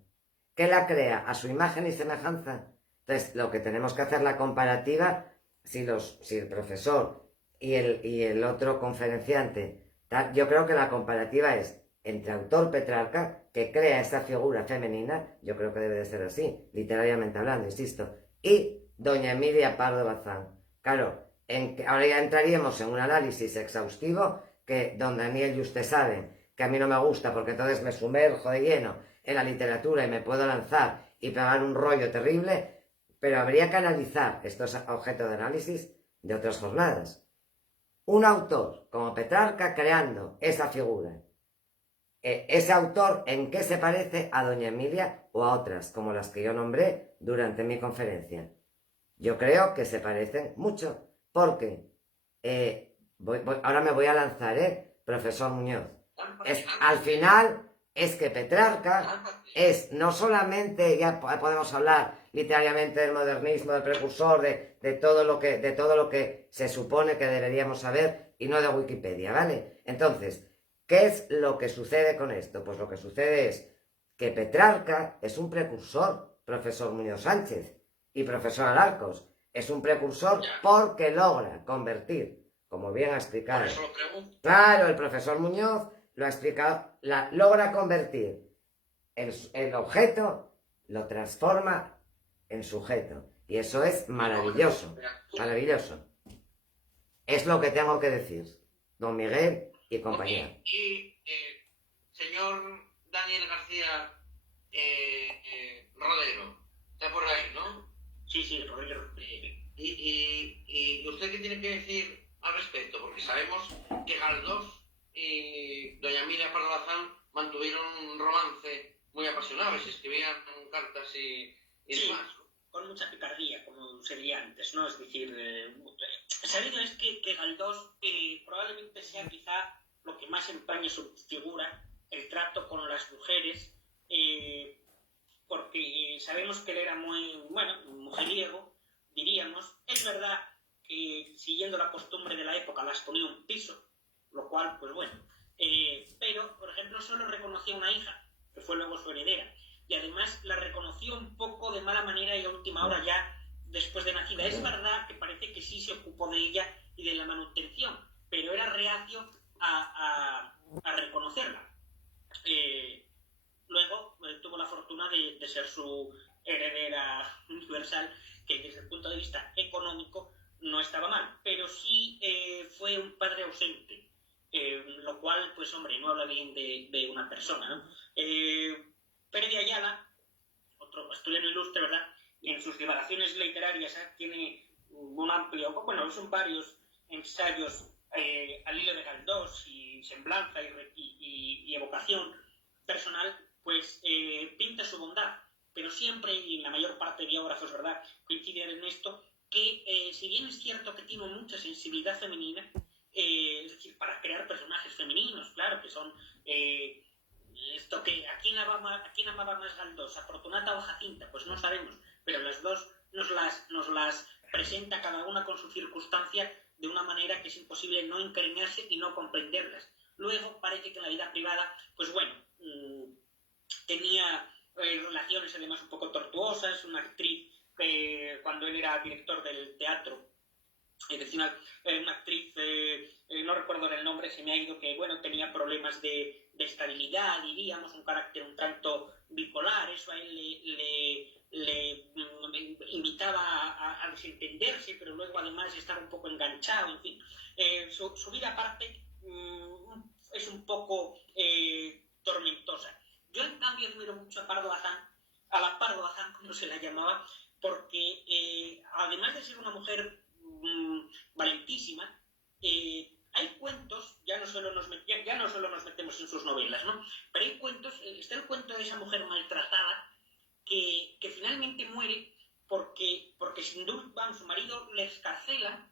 ¿Qué la crea? A su imagen y semejanza. Entonces, lo que tenemos que hacer la comparativa, si el profesor y el otro conferenciante. Yo creo que la comparativa es entre autor Petrarca, que crea esa figura femenina, yo creo que debe de ser así, literariamente hablando, insisto, y doña Emilia Pardo Bazán. Claro, ahora ya entraríamos en un análisis exhaustivo que don Daniel y usted saben que a mí no me gusta porque entonces me sumerjo de lleno en la literatura y me puedo lanzar y pegar un rollo terrible, pero habría que analizar estos objetos de análisis de otras jornadas. Un autor como Petrarca creando esa figura. Ese autor, ¿en qué se parece a doña Emilia o a otras, como las que yo nombré durante mi conferencia? Yo creo que se parecen mucho, porque ahora me voy a lanzar, profesor Muñoz. Al final es que Petrarca es no solamente, ya podemos hablar literariamente del modernismo, del precursor, de todo lo que se supone que deberíamos saber y no de Wikipedia, ¿vale? Entonces, ¿qué es lo que sucede con esto? Pues lo que sucede es que Petrarca es un precursor, profesor Muñoz Sánchez y profesor Alarcos. Es un precursor porque logra convertir, como bien ha explicado. Por eso lo pregunto. Claro, el profesor Muñoz lo ha explicado, logra convertir el objeto, lo transforma en sujeto. Y eso es maravilloso, maravilloso. Es lo que tengo que decir, don Miguel y compañía. Okay. Y señor Daniel García Rodero, está por ahí, ¿no? Sí, Rodero. ¿Y usted qué tiene que decir al respecto? Porque sabemos que Galdós y doña Emilia Pardo Bazán mantuvieron un romance muy apasionado, se escribían cartas y demás. Con mucha picardía, como sería antes, ¿no? Es decir, sabido es que Galdós probablemente sea quizá lo que más empañe su figura, el trato con las mujeres, porque sabemos que él era muy, mujeriego, diríamos. Es verdad que, siguiendo la costumbre de la época, las ponía un piso, lo cual, pues bueno. Pero, por ejemplo, solo reconocía una hija, que fue luego su heredera, y además la reconoció un poco de mala manera y a última hora ya después de nacida. Es verdad que parece que sí se ocupó de ella y de la manutención, pero era reacio a reconocerla. Luego tuvo la fortuna de ser su heredera universal, que desde el punto de vista económico no estaba mal, pero sí fue un padre ausente, lo cual, pues hombre, no habla bien de una persona, ¿no? Pérez de Ayala, otro asturiano ilustre, ¿verdad? En sus divagaciones literarias tiene un amplio, son varios ensayos al hilo de Galdós y semblanza y evocación personal, pues pinta su bondad, pero siempre, y en la mayor parte de biógrafos, ¿verdad?, coinciden en esto, que si bien es cierto que tiene mucha sensibilidad femenina, es decir, para crear personajes femeninos, claro, que son... esto que ¿a quién amaba más Galdós, a Fortunata o a Jacinta? Pues no sabemos, pero las dos nos las presenta cada una con su circunstancia de una manera que es imposible no encariñarse y no comprenderlas. Luego parece que en la vida privada, pues bueno, tenía relaciones además un poco tortuosas, una actriz cuando él era director del teatro, es decir, una actriz, no recuerdo el nombre, se me ha ido, que bueno, tenía problemas de estabilidad, diríamos, un carácter un tanto bipolar. Eso a él le invitaba a desentenderse, pero luego además estaba un poco enganchado, en fin. Su vida aparte es un poco tormentosa. Yo en cambio admiro mucho a la Pardo Bazán, como se la llamaba, porque además de ser una mujer valentísima, hay cuentos, ya no solo nos metemos en sus novelas, ¿no? Pero hay cuentos, está el cuento de esa mujer maltratada que finalmente muere porque sin duda su marido le escarcela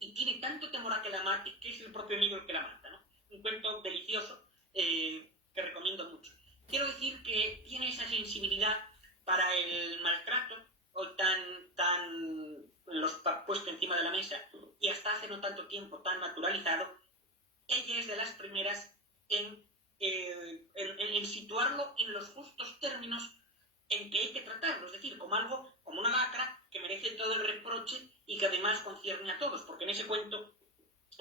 y tiene tanto temor a que la mate que es el propio amigo el que la mata, ¿no? Un cuento delicioso que recomiendo mucho. Quiero decir que tiene esa sensibilidad para el maltrato hoy tan puesto encima de la mesa y hasta hace no tanto tiempo tan naturalizado. Ella es de las primeras en situarlo en los justos términos en que hay que tratarlo, es decir, como una lacra que merece todo el reproche y que además concierne a todos, porque en ese cuento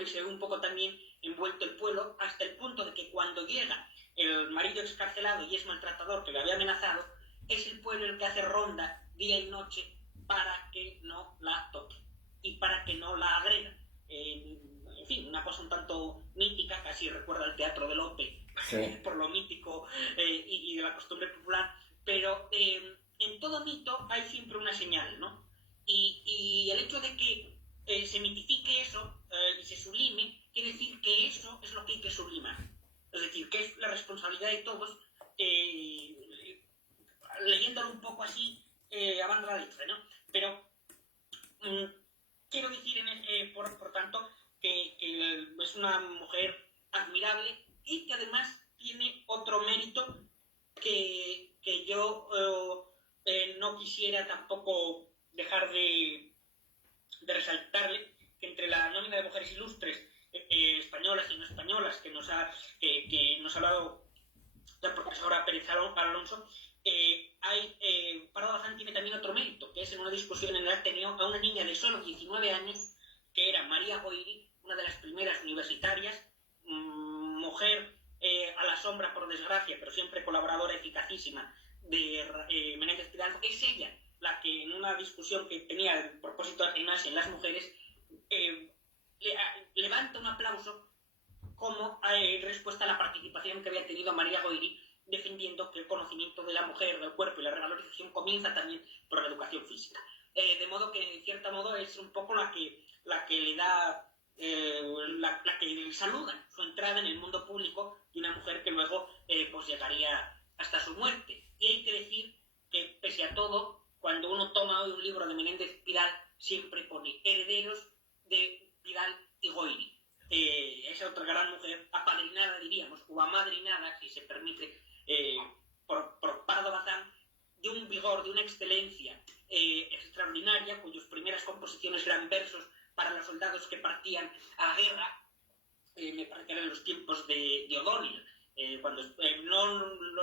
se ve un poco también envuelto el pueblo, hasta el punto de que cuando llega el marido excarcelado y es maltratador que le había amenazado, es el pueblo el que hace ronda día y noche para que no la toque y para que no la agreda. En fin, una cosa un tanto mítica, casi recuerda al Teatro de Lope, Sí. por lo mítico y de la costumbre popular, pero en todo mito hay siempre una señal, ¿no? Y el hecho de que se mitifique eso y se sublime, quiere decir que eso es lo que hay que sublimar. Es decir, que es la responsabilidad de todos, leyéndolo un poco así, a banda de ¿no? Pero quiero decir, por tanto, que es una mujer admirable y que además tiene otro mérito que yo no quisiera tampoco dejar de resaltarle, que entre la nómina de mujeres ilustres españolas y no españolas que nos ha hablado la profesora Pérez Alonso, Pardo Bazán tiene también otro mérito, que es en una discusión en el Ateneo a una niña de solo 19 años, que era María Goiri, una de las primeras universitarias, mujer a la sombra por desgracia, pero siempre colaboradora eficacísima de Menéndez Pidal. Es ella la que en una discusión que tenía el propósito de gimnasia en las mujeres, levanta un aplauso como respuesta a la participación que había tenido María Goiri, defendiendo que el conocimiento de la mujer, del cuerpo y la revalorización comienza también por la educación física. De modo que, en cierto modo, es un poco la que le da, la que le saluda su entrada en el mundo público de una mujer que luego pues llegaría hasta su muerte. Y hay que decir que, pese a todo, cuando uno toma hoy un libro de Menéndez Pidal, siempre pone herederos de Pidal y Goiri. Esa otra gran mujer, apadrinada, diríamos, o amadrinada, si se permite, por Pardo Bazán, de un vigor, de una excelencia extraordinaria, cuyas primeras composiciones eran versos para los soldados que partían a la guerra, me parece que eran los tiempos de O'Donnell, cuando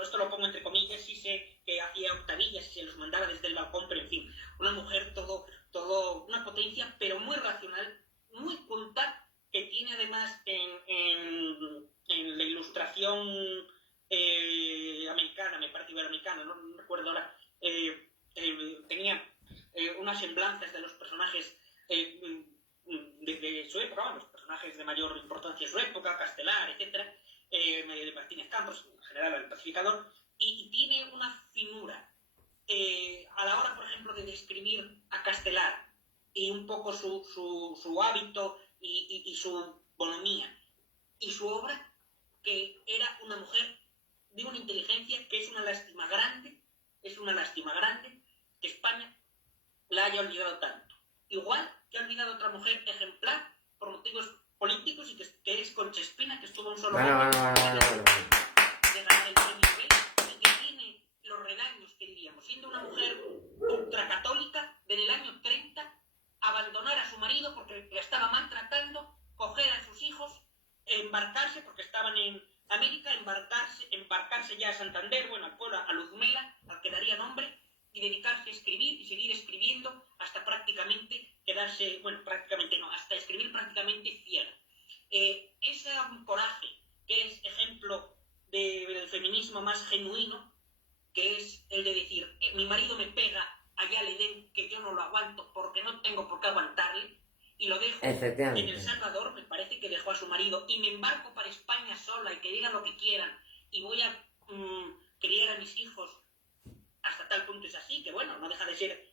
esto lo pongo entre comillas, sí sé que hacía octavillas y se los mandaba desde el balcón, pero en fin, una mujer todo una potencia, pero muy racional, muy culta, que tiene además en la ilustración americana, me parece iberoamericana, no recuerdo ahora, tenía unas semblanzas de los personajes de su época, los personajes de mayor importancia de su época, Castelar, etc., de Martínez Campos, en general el pacificador, y tiene una finura a la hora, por ejemplo, de describir a Castelar y un poco su hábito y su bonomía y su obra, que era una mujer de una inteligencia que es una lástima grande que España la haya olvidado tanto. Igual que ha olvidado otra mujer ejemplar por motivos políticos y que es Concha Espina, que estuvo un solo año de ganar el premio Nobel y que tiene los regaños, que diríamos, siendo una mujer ultracatólica, en el año 30 abandonar a su marido porque le estaba maltratando, coger a sus hijos, embarcarse, porque estaban en América, embarcarse ya a Santander, bueno, al pueblo, a Luzmela, al que daría nombre, y dedicarse a escribir y seguir escribiendo hasta prácticamente quedarse, bueno, prácticamente no, hasta escribir prácticamente ciega. Ese coraje, que es ejemplo del feminismo más genuino, que es el de decir, mi marido me pega, allá le den, que yo no lo aguanto porque no tengo por qué aguantarle, y lo dejo en El Salvador, me parece que dejó a su marido, y me embarco para España sola, y que digan lo que quieran, y voy a criar a mis hijos, hasta tal punto es así, que bueno, no deja de ser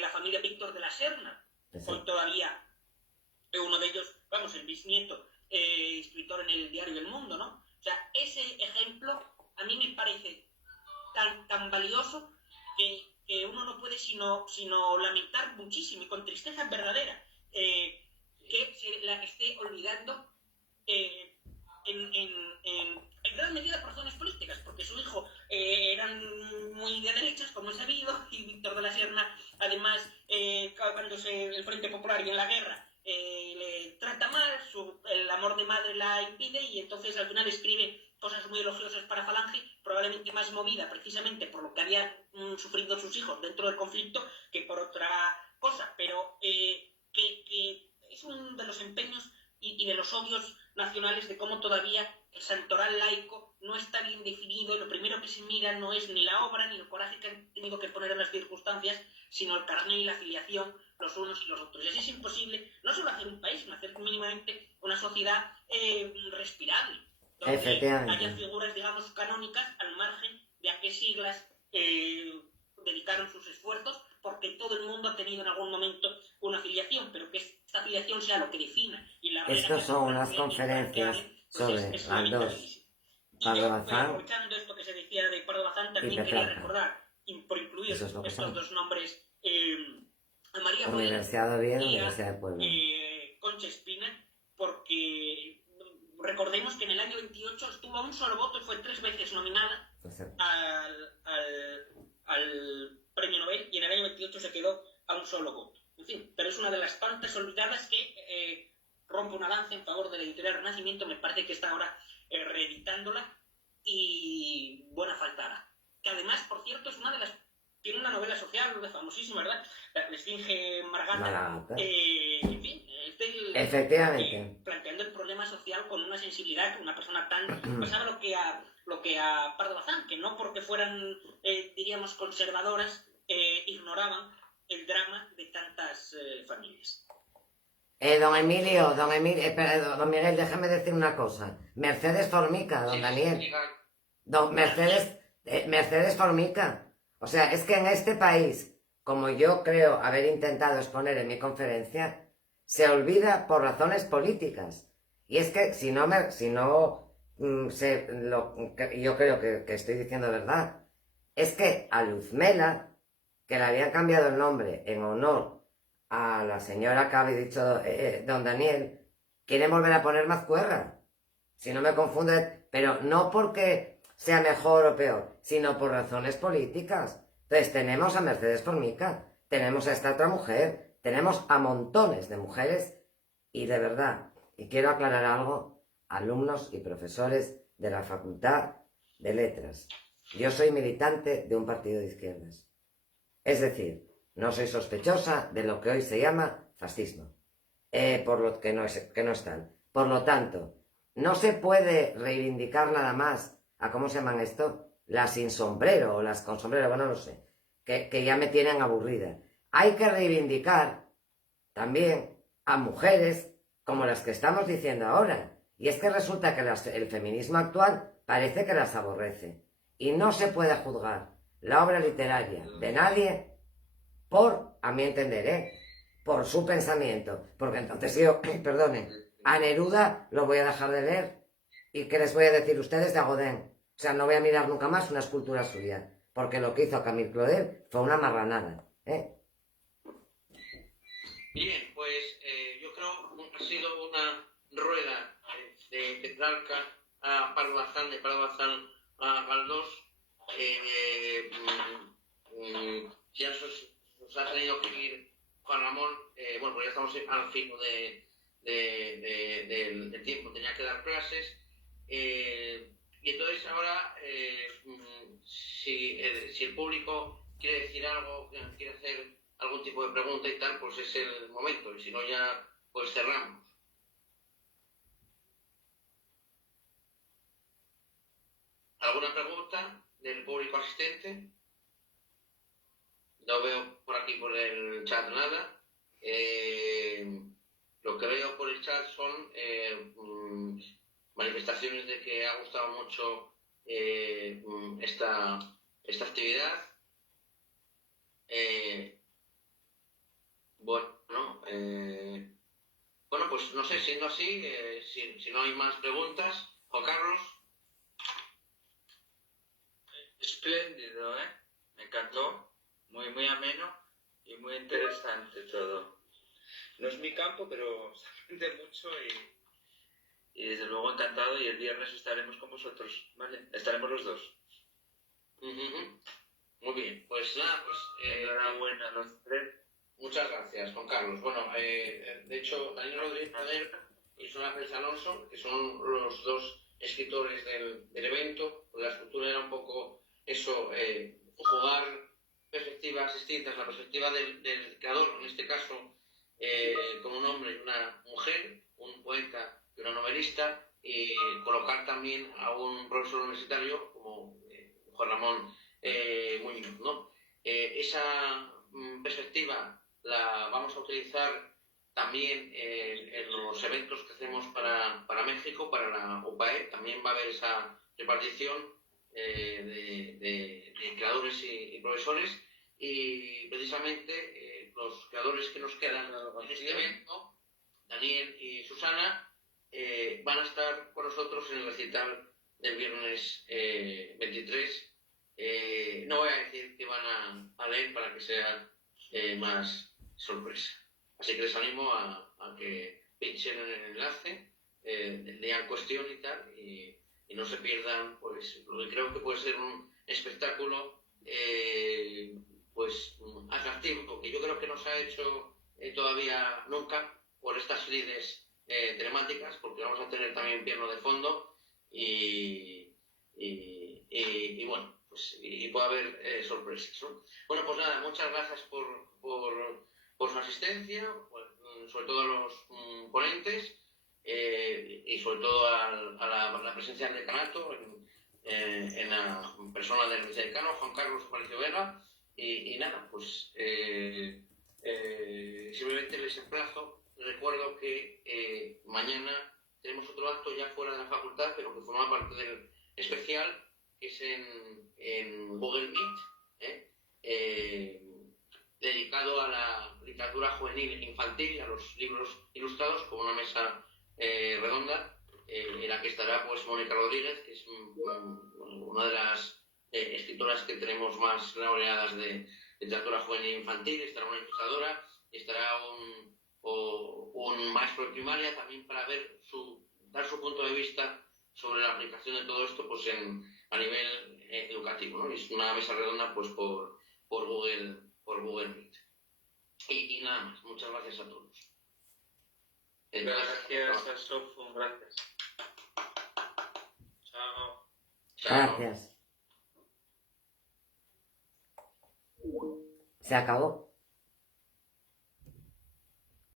la familia Víctor de la Serna, hoy todavía uno de ellos, vamos, el bisnieto, escritor en el diario El Mundo, ¿no? O sea, ese ejemplo a mí me parece tan valioso que uno no puede sino lamentar muchísimo y con tristeza verdadera que se la esté olvidando en gran medida por razones políticas, porque su hijo eran muy de derechas, como es sabido, y Víctor de la Serna, además, cuando el Frente Popular y en la guerra le trata mal, el amor de madre la impide, y entonces al final escribe cosas muy elogiosas para Falange, probablemente más movida precisamente por lo que habían sufrido sus hijos dentro del conflicto que por otra cosa, pero que es uno de los empeños y y de los odios nacionales, de cómo todavía el santoral laico no está bien definido, y lo primero que se mira no es ni la obra ni el coraje que han tenido que poner en las circunstancias, sino el carné y la afiliación los unos y los otros. Y así es imposible no solo hacer un país, sino hacer mínimamente una sociedad respirable, donde haya figuras, digamos, canónicas al margen de a qué siglas dedicaron sus esfuerzos, porque todo el mundo ha tenido en algún momento una afiliación, pero que esta afiliación sea lo que defina. Y la Estos son unas conferencias sobre las dos. Pardo Bazán, aprovechando esto que se decía de Pardo Bazán, también quería recordar, por incluir estos dos nombres, a María Universidad de Oviedo y Universidad de Puebla. Concha Espina, porque recordemos que en el año 28 estuvo a un solo voto y fue 3 veces nominada al premio Nobel, y en el año 28 se quedó a un solo voto. En fin, pero es una de las tantas olvidadas que rompe una lanza en favor de la editorial Renacimiento. Me parece que está ahora reeditándola, y buena faltará. Que además, por cierto, es una de las... Tiene una novela social famosísima, ¿verdad? La Esfinge Margata. En fin, efectivamente. Planteando el problema social con una sensibilidad que una persona tan... pasaba lo que a Pardo Bazán, que no porque fueran, diríamos, conservadoras, ignoraban el drama de tantas familias. Don Emilio, espera, don Miguel, déjame decir una cosa. Mercedes Formica, don Daniel. Mercedes Formica. O sea, es que en este país, como yo creo haber intentado exponer en mi conferencia, se olvida por razones políticas. Y es que yo creo que estoy diciendo verdad, es que a Luzmela, que le habían cambiado el nombre en honor a la señora que había dicho don Daniel, quieren volver a poner Mazcuerra, si no me confunde, pero no porque sea mejor o peor, sino por razones políticas. Entonces tenemos a Mercedes Formica, tenemos a esta otra mujer, tenemos a montones de mujeres, y de verdad, y quiero aclarar algo, alumnos y profesores de la Facultad de Letras, yo soy militante de un partido de izquierdas, es decir, no soy sospechosa de lo que hoy se llama fascismo, por lo que no es tal. Por lo tanto, no se puede reivindicar nada más a, ¿cómo se llaman esto? Las sin sombrero o las con sombrero, bueno, no sé, que ya me tienen aburrida. Hay que reivindicar también a mujeres como las que estamos diciendo ahora. Y es que resulta que el feminismo actual parece que las aborrece. Y no se puede juzgar la obra literaria de nadie por, a mi entender, por su pensamiento. Porque entonces yo, perdonen, a Neruda lo voy a dejar de leer. ¿Y qué les voy a decir ustedes de Godin? O sea, no voy a mirar nunca más una escultura suya. Porque lo que hizo Camille Claudel fue una marranada. Bien, pues yo creo que ha sido una rueda de Petrarca a Pardo Bazán, de Pardo Bazán a Galdós. Ya os ha tenido que ir Juan Ramón, bueno, pues ya estamos al fin del tiempo, tenía que dar clases. Y entonces ahora, si el público quiere decir algo, quiere hacer algún tipo de pregunta y tal, pues es el momento, y si no ya pues cerramos. ¿Alguna pregunta del público asistente? No veo por aquí por el chat nada. Lo que veo por el chat son manifestaciones de que ha gustado mucho esta actividad. Bueno, pues no sé, siendo así, si no hay más preguntas, Juan Carlos. Espléndido, me encantó, muy, muy ameno y muy interesante todo. No es mi campo, pero se aprende mucho y desde luego encantado, y el viernes estaremos con vosotros, ¿vale? Estaremos los dos. Muy bien, pues nada, pues... enhorabuena a los tres. Muchas gracias, Juan Carlos. Bueno, de hecho, Daniel Rodríguez Poder y José Ángel Alonso, que son los dos escritores del evento, pues la escultura era un poco eso, jugar perspectivas distintas, la perspectiva del creador, en este caso con un hombre y una mujer, un poeta y una novelista, y colocar también a un profesor universitario como Juan Ramón Muñoz, ¿no? Esa perspectiva la vamos a utilizar también en los eventos que hacemos para México, para la UPAE. También va a haber esa repartición de creadores y profesores, y precisamente los creadores que nos quedan en este evento, Daniel y Susana, van a estar con nosotros en el recital del viernes 23. No voy a decir que van a leer para que sea más sorpresa. Así que les animo a que pinchen en el enlace, lean cuestión y tal, y no se pierdan pues lo que creo que puede ser un espectáculo pues atractivo, que yo creo que no se ha hecho todavía nunca por estas lides temáticas, porque vamos a tener también piano de fondo y bueno, pues y puede haber sorpresas, ¿no? Bueno, pues nada, muchas gracias por su asistencia, pues, sobre todo a los ponentes, y sobre todo a la presencia del decanato en la persona del vicedecano Juan Carlos Aparicio Vega, y nada, pues simplemente les emplazo. Recuerdo que mañana tenemos otro acto ya fuera de la facultad, pero que forma parte del especial, que es en Google Meet, dedicado a la literatura juvenil e infantil y a los libros ilustrados, con una mesa redonda, en la que estará pues Mónica Rodríguez, que es una de las escritoras que tenemos más laureadas de literatura juvenil e infantil. Estará una ilustradora, estará un maestro de primaria también, para dar su punto de vista sobre la aplicación de todo esto pues a nivel educativo, ¿no? Es una mesa redonda pues por Google Meet. Y nada más, muchas gracias a todos. Gracias a Sofu, gracias. Chao. Gracias. Se acabó.